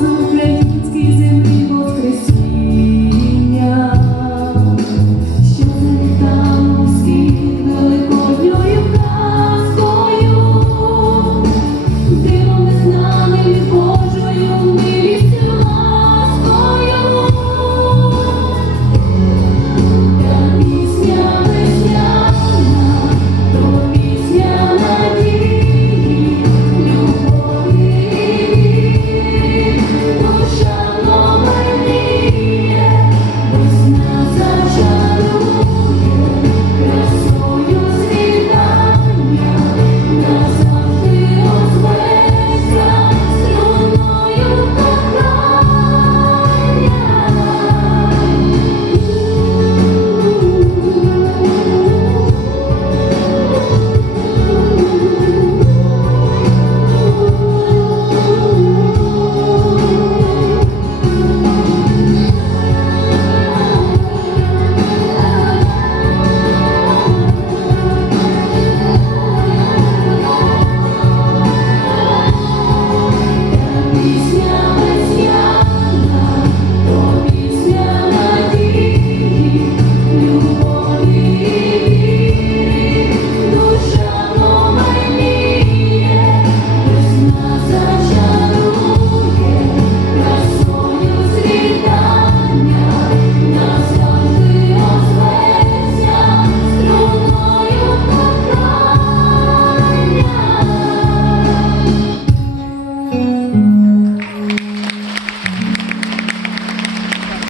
love.